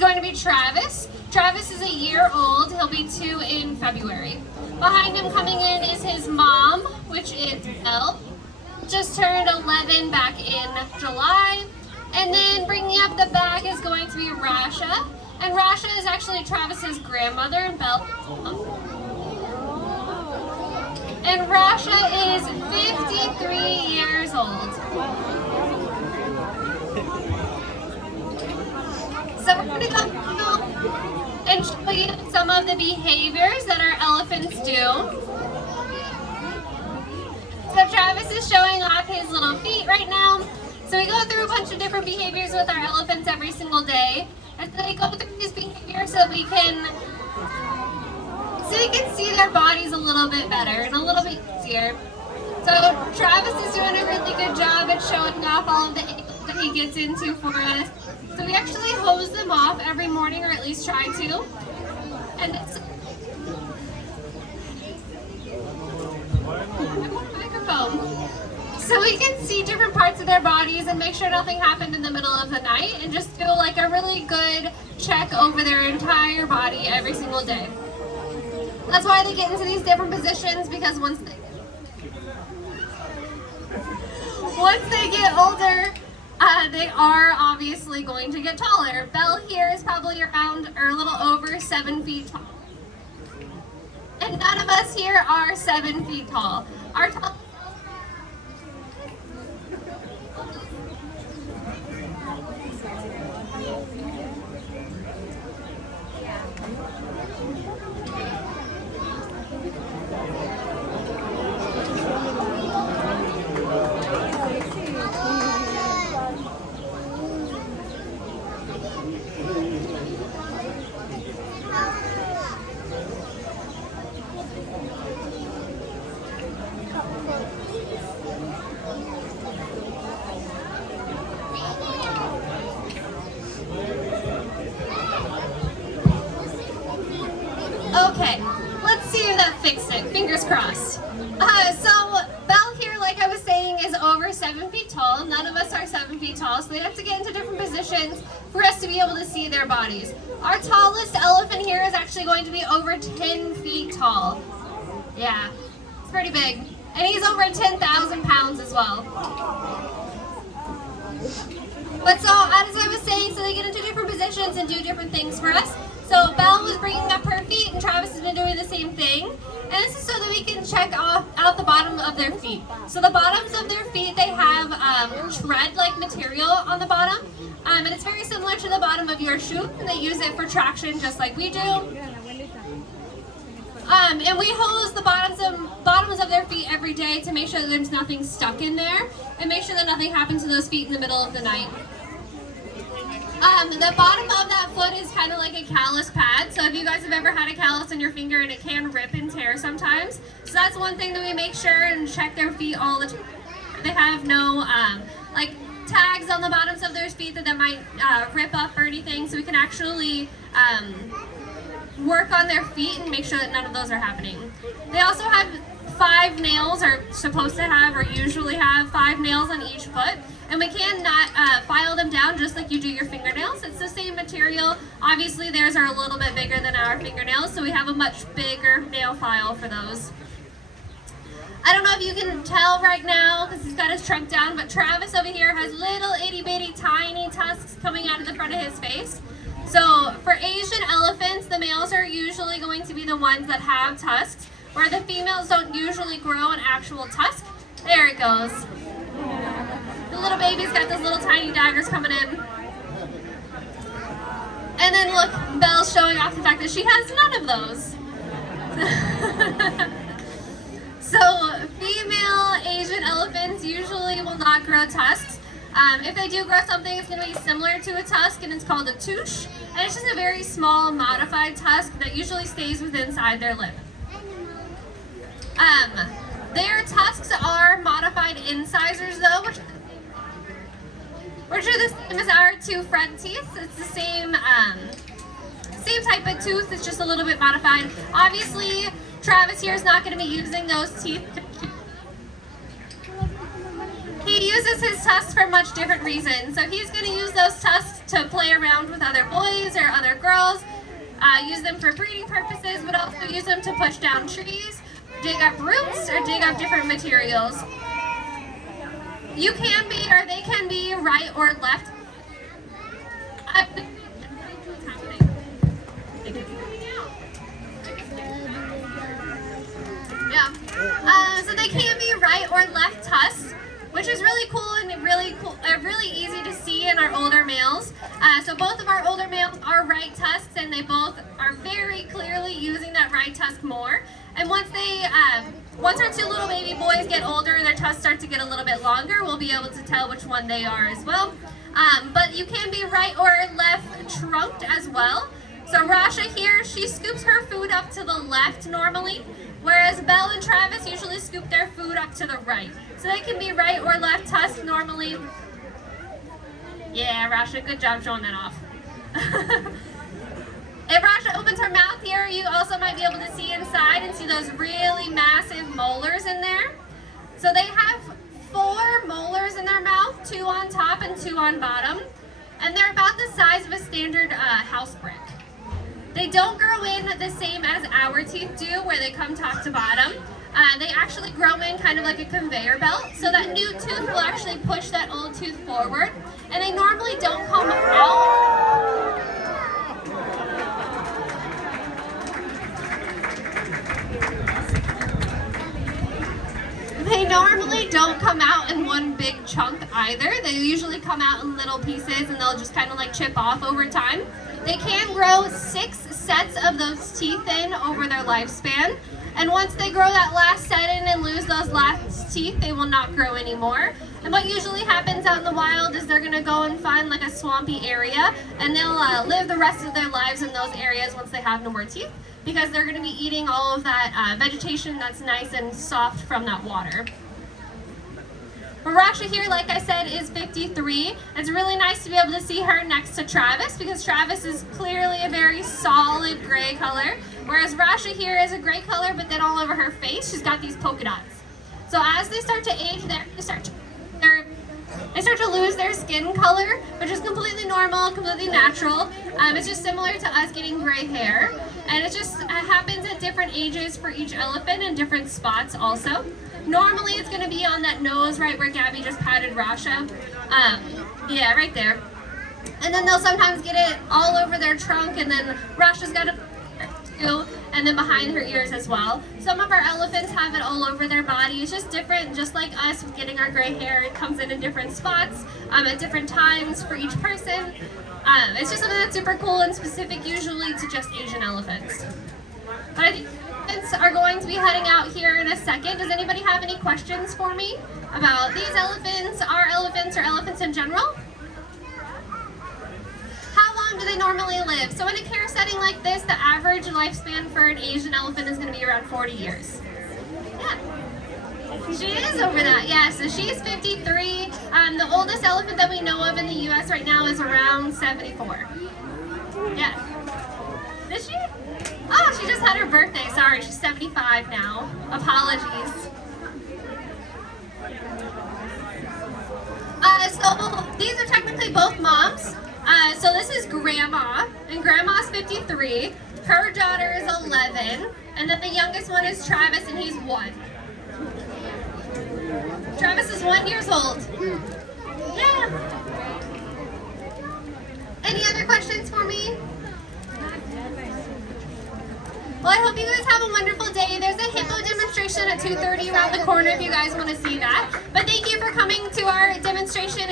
going to be Travis. Travis is a year old. He'll be 2 in February. Behind him coming in is his mom, which is Elle. Just turned 11 back in July. And then bringing up the back is going to be Rasha. And Rasha is actually Travis's grandmother and Belle's mom. And Rasha is 53 years old. So we're going to go and show you some of the behaviors that our elephants do. So Travis is showing off his little feet right now. So we go through a bunch of different behaviors with our elephants every single day. And so they go through these behaviors so we can see their bodies a little bit better and a little bit easier. So Travis is doing a really good job at showing off all of the angles that he gets into for us. So we actually hose them off every morning, or at least try to. And it's microphone. So we can see different parts of their bodies and make sure nothing happened in the middle of the night, and just do like a really good check over their entire body every single day. That's why they get into these different positions, because once they get older, they are obviously going to get taller. Belle here is probably around or a little over 7 feet tall. And none of us here are 7 feet tall. Our tall Okay, let's see if that fixed it. Fingers crossed. So Belle here, like I was saying, is over 7 feet tall. None of us are 7 feet tall, so they have to get into different positions for us to be able to see their bodies. Our tallest elephant here is actually going to be over 10 feet tall. Yeah, it's pretty big. And he's over 10,000 pounds as well. But so, as I was saying, so they get into different positions and do different things for us. So Belle was bringing up her feet, and Travis has been doing the same thing. And this is so that we can check out the bottom of their feet. So the bottoms of their feet, they have tread-like material on the bottom. And it's very similar to the bottom of your shoe. And they use it for traction just like we do. And we hose the bottoms of their feet every day to make sure that there's nothing stuck in there. And make sure that nothing happens to those feet in the middle of the night. The bottom of that foot is kind of like a callus pad. So if you guys have ever had a callus on your finger, and it can rip and tear sometimes. So that's one thing that we make sure and check their feet all the time. They have no like tags on the bottoms of their feet that might rip up or anything. So we can actually work on their feet and make sure that none of those are happening. They also have 5 nails, or supposed to have, or usually have 5 nails on each foot. And we can file them down just like you do your fingernails. It's the same material. Obviously theirs are a little bit bigger than our fingernails, so we have a much bigger nail file for those. I don't know if you can tell right now because he's got his trunk down, but Travis over here has little itty bitty tiny tusks coming out of the front of his face. So for Asian elephants, the males are usually going to be the ones that have tusks, where the females don't usually grow an actual tusk. There it goes. The little baby's got those little tiny daggers coming in. And then look, Belle's showing off the fact that she has none of those. So female Asian elephants usually will not grow tusks. If they do grow something, it's going to be similar to a tusk, and it's called a tush. And it's just a very small modified tusk that usually stays within inside their lip. Their tusks are modified incisors though, which are the same as our 2 front teeth. It's the same type of tooth, it's just a little bit modified. Obviously, Travis here is not going to be using those teeth. He he uses his tusks for much different reasons. So he's going to use those tusks to play around with other boys or other girls, use them for breeding purposes, but also use them to push down trees, dig up roots, or dig up different materials. You can be, or they can be, right or left. So they can be right or left tusks, which is really cool and really easy to see in our older males. So both of our older males are right tusks, and they both are very clearly using that right tusk more. And once our two little baby boys get older and their tusks start to get a little bit longer, we'll be able to tell which one they are as well. But you can be right or left trunked as well. So Rasha here, she scoops her food up to the left normally, whereas Belle and Travis usually scoop their food up to the right. So they can be right or left tusk normally. Yeah, Rasha, good job showing that off. If Rasha opens her mouth here, you also might be able to see inside and see those really massive molars in there. So they have 4 molars in their mouth, 2 on top and 2 on bottom. And they're about the size of a standard house brick. They don't grow in the same as our teeth do, where they come top to bottom. They actually grow in kind of like a conveyor belt, so that new tooth will actually push that old tooth forward. And they normally don't come out. They normally don't come out in one big chunk either. They usually come out in little pieces, and they'll just kind of like chip off over time. They can grow 6 sets of those teeth in over their lifespan. And once they grow that last set in and lose those last teeth, they will not grow anymore. And what usually happens out in the wild is they're going to go and find like a swampy area, and they'll live the rest of their lives in those areas once they have no more teeth, because they're going to be eating all of that vegetation that's nice and soft from that water. But Rasha here, like I said, is 53. It's really nice to be able to see her next to Travis, because Travis is clearly a very solid gray color, whereas Rasha here is a gray color, but then all over her face, she's got these polka dots. So as they start to age, they start to lose their skin color, which is completely normal, completely natural. It's just similar to us getting gray hair, and it just happens at different ages for each elephant and different spots also. Normally it's going to be on that nose right where Gabby just patted Rasha. Yeah, right there. And then they'll sometimes get it all over their trunk, and then Rasha's got a too, and then behind her ears as well. Some of our elephants have it all over their body. It's just different, just like us with getting our gray hair. It comes in different spots at different times for each person. It's just something that's super cool and specific usually to just Asian elephants. But I think elephants are going to be heading out here in a second. Does anybody have any questions for me about these elephants, our elephants, or elephants in general? How long do they normally live? So in a care setting like this, the average lifespan for an Asian elephant is going to be around 40 years. Yeah. She is over that, yeah. So she's 53. The oldest elephant that we know of in the U.S. right now is around 74. Yeah. Did she? Oh, she just had her birthday. Sorry, she's 75 now. Apologies. So these are technically both moms. So this is Grandma, and Grandma's 53. Her daughter is 11, and then the youngest one is Travis, and he's 1. Travis is 1 year old. Yeah. Any other questions for me? Well, I hope you guys have a wonderful day. There's a hippo demonstration at 2:30 around the corner if you guys want to see that. But thank you for coming to our demonstration.